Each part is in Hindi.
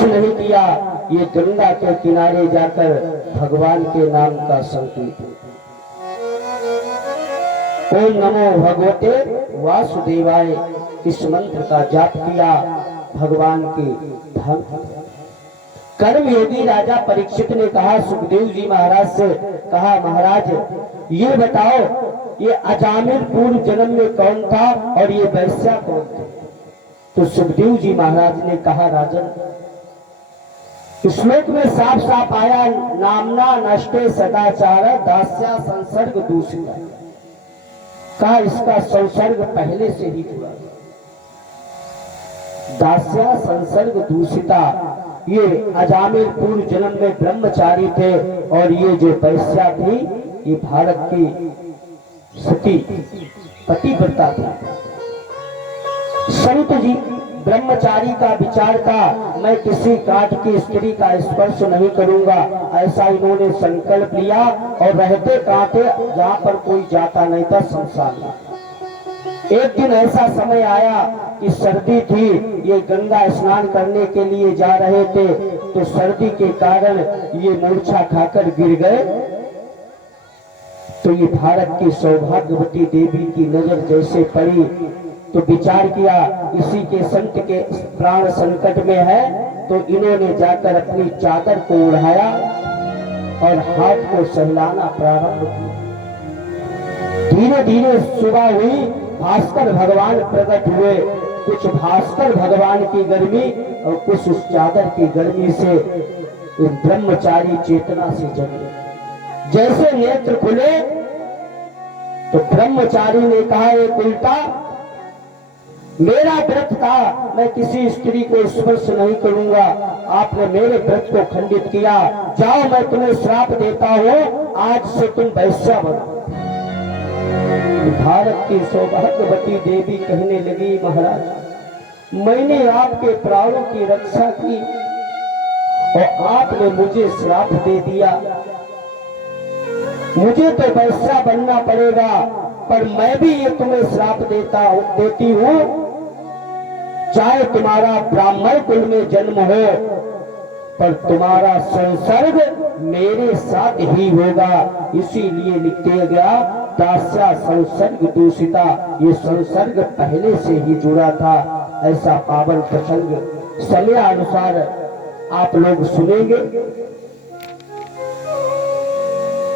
कुछ नहीं किया, ये गंगा के किनारे जाकर भगवान के नाम का संकीर्तन, ओम नमो भगवते वासुदेवाय, इस मंत्र का जाप किया, भगवान के धाम। कर्म योगी राजा परीक्षित ने कहा, सुखदेव जी महाराज से कहा, महाराज ये बताओ, ये अजामिल पूर्व जन्म में कौन था और ये वैश्या कौन थे? तो सुखदेव जी महाराज ने कहा, राजन श्लोक में साफ साफ आया, नामना नष्टे सदाचार दास्या संसर्ग दूषिता। कहा इसका संसर्ग पहले से ही जुड़ा, दास्या संसर्ग दूषिता। ये अजामिल पूर्व जन्म में ब्रह्मचारी थे और ये जो वैश्या थी ये भारत की सती पतिव्रता थी। संत जी ब्रह्मचारी का विचार था, मैं किसी काट की स्त्री का स्पर्श नहीं करूंगा, ऐसा इन्होंने संकल्प लिया और रहते कांटे जहां पर कोई जाता नहीं था संसार में। एक दिन ऐसा समय आया कि सर्दी थी, ये गंगा स्नान करने के लिए जा रहे थे, तो सर्दी के कारण ये मूर्छा खाकर गिर गए। तो ये भारत की सौभाग्यवती देवी की नजर जैसे पड़ी तो विचार किया, इसी के संत के प्राण संकट में है, तो इन्होंने जाकर अपनी चादर को उड़ाया और हाथ को सहलाना प्रारंभ किया। धीरे धीरे सुबह हुई, भास्कर भगवान प्रकट हुए। कुछ भास्कर भगवान की गर्मी और कुछ उस चादर की गर्मी से ब्रह्मचारी चेतना से जगे। जैसे नेत्र खुले तो ब्रह्मचारी ने कहा, एक उल्टा, मेरा व्रत था मैं किसी स्त्री को स्पर्श नहीं करूंगा, आपने मेरे व्रत को खंडित किया, जाओ मैं तुम्हें श्राप देता हूं, आज से तुम वैश्या बनो। भारत की सौभाग्यवती देवी कहने लगी, महाराज मैंने आपके प्राणों की रक्षा की और आपने मुझे श्राप दे दिया, मुझे तो वैश्या बनना पड़ेगा, पर मैं भी ये तुम्हें श्राप देती हूं, चाहे तुम्हारा ब्राह्मण कुल में जन्म हो पर तुम्हारा संसर्ग मेरे साथ ही होगा। इसीलिए लिखते गया, दास्या संसर्ग दूषिता, ये संसर्ग पहले से ही जुड़ा था। ऐसा पावन प्रसंग समय अनुसार आप लोग सुनेंगे।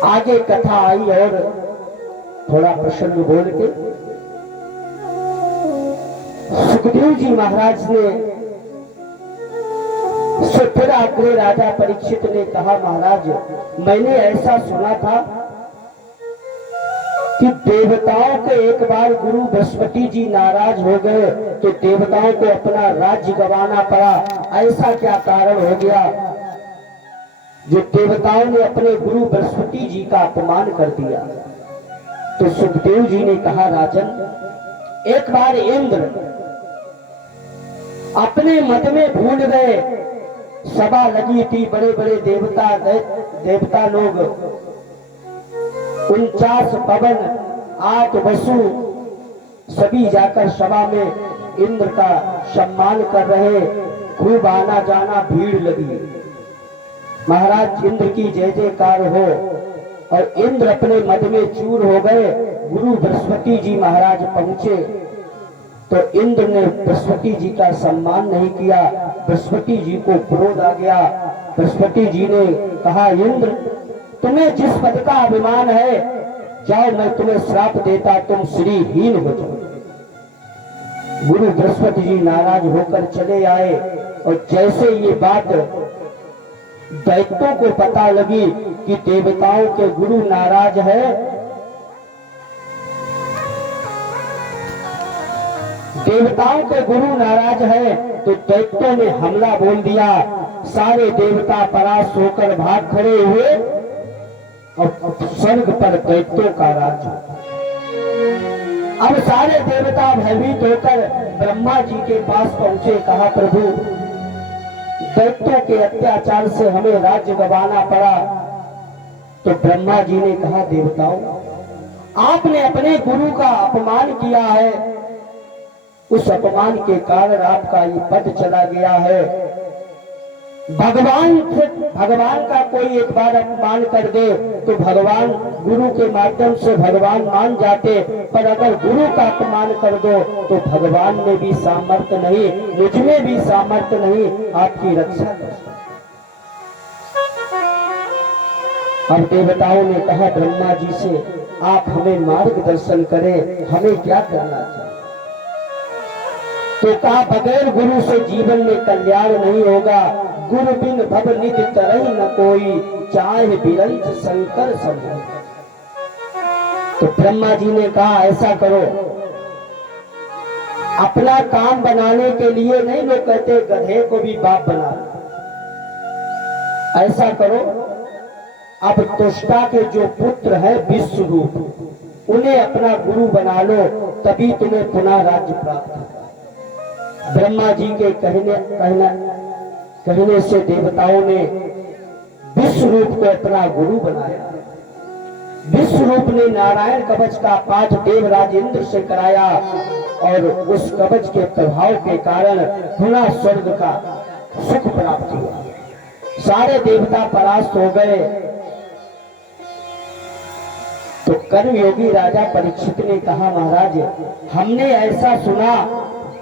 आगे कथा आई और थोड़ा प्रसंग बोल के सुखदेव जी महाराज ने से फिर आगे राजा परीक्षित ने कहा, महाराज मैंने ऐसा सुना था कि देवताओं के एक बार गुरु बृहस्पति जी नाराज हो गए तो देवताओं को अपना राज्य गंवाना पड़ा, ऐसा क्या कारण हो गया जो देवताओं ने अपने गुरु बृहस्पति जी का अपमान कर दिया? तो सुखदेव जी ने कहा, राजन एक बार इंद्र अपने मत में भूल गए, सभा लगी थी, बड़े बड़े देवता लोग, 49 पवन 8 वसु सभी जाकर सभा में इंद्र का सम्मान कर रहे, खूब आना जाना भीड़ लगी। महाराज इंद्र की जय जयकार हो और इंद्र अपने मद में चूर हो गए। गुरु बृहस्पति जी महाराज पहुंचे तो इंद्र ने बृहस्पति जी का सम्मान नहीं किया, बृहस्पति जी को क्रोध आ गया। बृहस्पति जी ने कहा, इंद्र तुम्हें जिस पद का अभिमान है, जाओ मैं तुम्हें श्राप देता, तुम श्रीहीन हो जाओ। गुरु बृहस्पति जी नाराज होकर चले आए और जैसे ये बात दैत्यों को पता लगी कि देवताओं के गुरु नाराज है, देवताओं के गुरु नाराज है, तो दैत्यों ने हमला बोल दिया। सारे देवता परास्त होकर भाग खड़े हुए और स्वर्ग पर दैत्यों का राज। अब सारे देवता भयभीत होकर ब्रह्मा जी के पास पहुंचे, कहा प्रभु दैत्यों के अत्याचार से हमें राज्य गंवाना पड़ा। तो ब्रह्मा जी ने कहा, देवताओं आपने अपने गुरु का अपमान किया है, उस अपमान के कारण आपका ये पद चला गया है। भगवान का कोई एक बार अपमान कर दे तो भगवान गुरु के माध्यम से भगवान मान जाते, पर अगर गुरु का अपमान कर दो तो भगवान में भी सामर्थ्य नहीं, मुझ में भी सामर्थ्य नहीं आपकी रक्षा कर। अब देवताओं ने कहा ब्रह्मा जी से, आप हमें मार्गदर्शन करें, हमें क्या करना चाहिए। तो कहा बगैर गुरु से जीवन में कल्याण नहीं होगा, गुरु बिन भव निधि तरई न कोई, चाहे बिरंच शंकर समो। तो ब्रह्मा जी ने कहा ऐसा करो, अपना काम बनाने के लिए नहीं, लोग कहते गधे को भी बाप बना, ऐसा करो अब तुष्टा के जो पुत्र है विश्वरूप, उन्हें अपना गुरु बना लो, तभी तुम्हें पुनः राज्य प्राप्त होगा। ब्रह्मा जी के कहने से देवताओं ने विश्वरूप को अपना गुरु बनाया। विश्वरूप ने नारायण कवच का पाठ देवराज इंद्र से कराया और उस कवच के प्रभाव के कारण पुनः स्वर्ग का सुख प्राप्त हुआ। सारे देवता परास्त हो गए। तो कर्मयोगी राजा परीक्षित ने कहा महाराज, हमने ऐसा सुना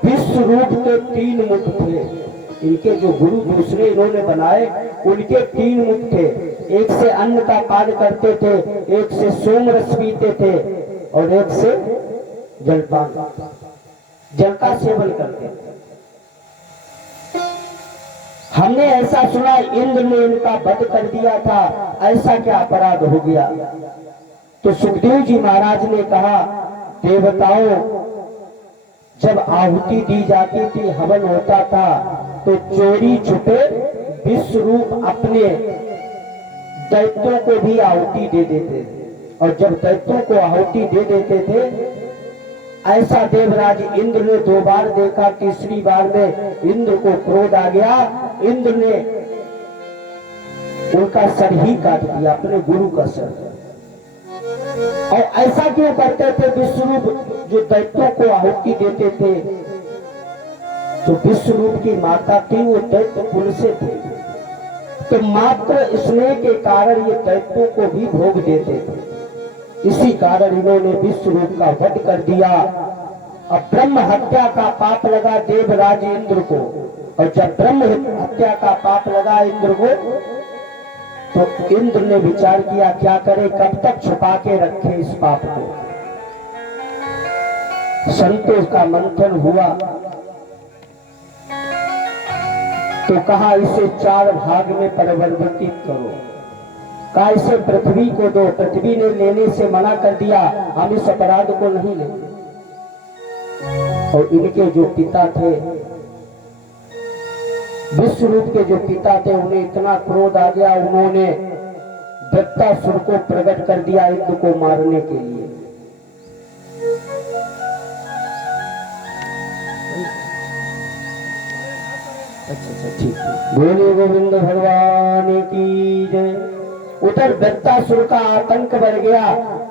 विश्वरूप के 3 मुख थे, इनके जो गुरु दूसरे इन्होंने बनाए उनके 3 मुख थे, एक से अन्न का पान करते थे, एक से सोम रस पीते थे और एक से जलपान जल का सेवन करते थे। हमने ऐसा सुना इंद्र ने इनका वध कर दिया था, ऐसा क्या अपराध हो गया। तो सुखदेव जी महाराज ने कहा देवताओं, जब आहुति दी जाती थी, हवन होता था, तो चोरी छुपे विश्वरूप अपने दैत्यों को भी आहुति दे देते थे, और जब दैत्यों को आहुति दे देते थे, ऐसा देवराज इंद्र ने 2 बार देखा, तीसरी बार में इंद्र को क्रोध आ गया, इंद्र ने उनका सर ही काट दिया, अपने गुरु का सर। और ऐसा क्यों करते थे विश्वरूप, जो दैत्यों को आहुति देते थे, तो विश्वरूप की माता थी वो दैत्य कुल से थे, तो मात्र स्नेह के कारण ये दैत्यों को भी भोग देते थे। इसी कारण इन्होंने विश्वरूप का वध कर दिया। अब ब्रह्म हत्या का पाप लगा देवराज इंद्र को, और जब ब्रह्म हत्या का पाप लगा इंद्र को, तो इंद्र ने विचार किया क्या करे, कब तक छुपा के रखे इस पाप को। संतों का मंथन हुआ तो कहा इसे 4 भाग में परिवर्तित करो। कहा इसे पृथ्वी को दो। पृथ्वी ने लेने से मना कर दिया, हम इस अपराध को नहीं लेंगे। और इनके जो पिता थे, विश्वरूप के जो पिता थे, उन्हें इतना क्रोध आ गया, उन्होंने वृत्तासुर को प्रकट कर दिया इंद्र को मारने के लिए। अच्छा ठीक है, बोले गोविंद भगवान की जय। उधर वृत्तासुर का आतंक बढ़ गया।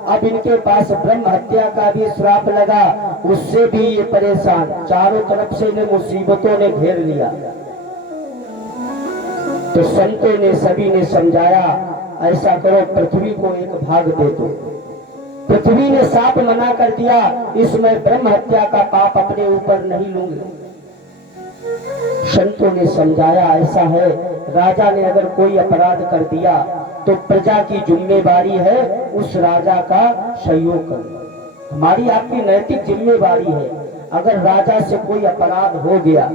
अब इनके पास ब्रह्म हत्या का भी श्राप लगा, उससे भी ये परेशान, चारों तरफ से इन्हें मुसीबतों ने घेर लिया। तो संतों ने सभी ने समझाया ऐसा करो पृथ्वी को 1 भाग दे दो। पृथ्वी ने साफ मना कर दिया, इसमें ब्रह्म हत्या का पाप अपने ऊपर नहीं लूंगे। संतों ने समझाया ऐसा है, राजा ने अगर कोई अपराध कर दिया तो प्रजा की जिम्मेवारी है उस राजा का सहयोग करना। हमारी आपकी नैतिक जिम्मेवारी है, अगर राजा से कोई अपराध हो गया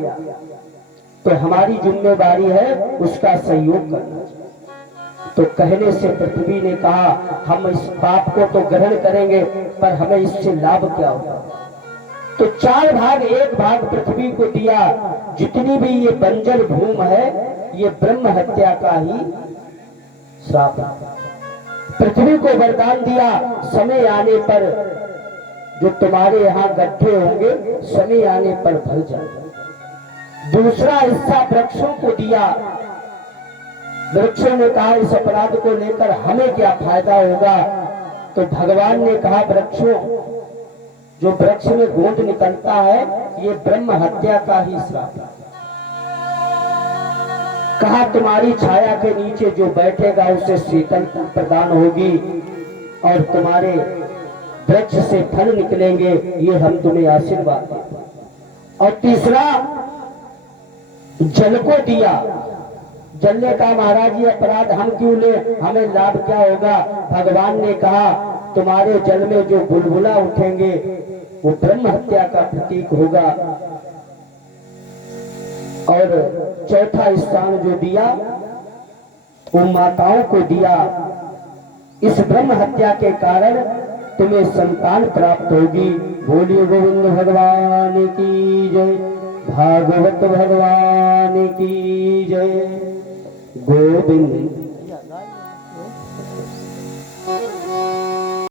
तो हमारी जिम्मेवारी है उसका सहयोग करना। तो कहने से पृथ्वी ने कहा हम इस पाप को तो ग्रहण करेंगे, पर हमें इससे लाभ क्या होगा। तो 4 भाग 1 भाग पृथ्वी को दिया। जितनी भी ये बंजर भूमि है, ये ब्रह्म हत्या का ही श्राप। पृथ्वी को वरदान दिया, समय आने पर जो तुम्हारे यहाँ गड्ढे होंगे, समय आने पर भर जाएगा। दूसरा हिस्सा वृक्षों को दिया। वृक्षों ने कहा इस अपराध को लेकर हमें क्या फायदा होगा। तो भगवान ने कहा वृक्षों, जो वृक्ष में गोंद निकलता है ये ब्रह्म हत्या का ही श्राप। कहा तुम्हारी छाया के नीचे जो बैठेगा उसे शीतलता प्रदान होगी और तुम्हारे वृक्ष से फल निकलेंगे, ये हम तुम्हें आशीर्वाद देते। और तीसरा, जल को दिया। जलने का महाराज ये अपराध हम क्यों ले, हमें लाभ क्या होगा? भगवान ने कहा तुम्हारे जल में जो बुलबुला उठेंगे वो ब्रह्म हत्या का प्रतीक होगा। और चौथा स्थान जो दिया वो माताओं को दिया। इस ब्रह्म हत्या के कारण तुम्हें संतान प्राप्त होगी। बोलिए गोविंद भगवान की जय, भागवत भगवान की जय। गोविंद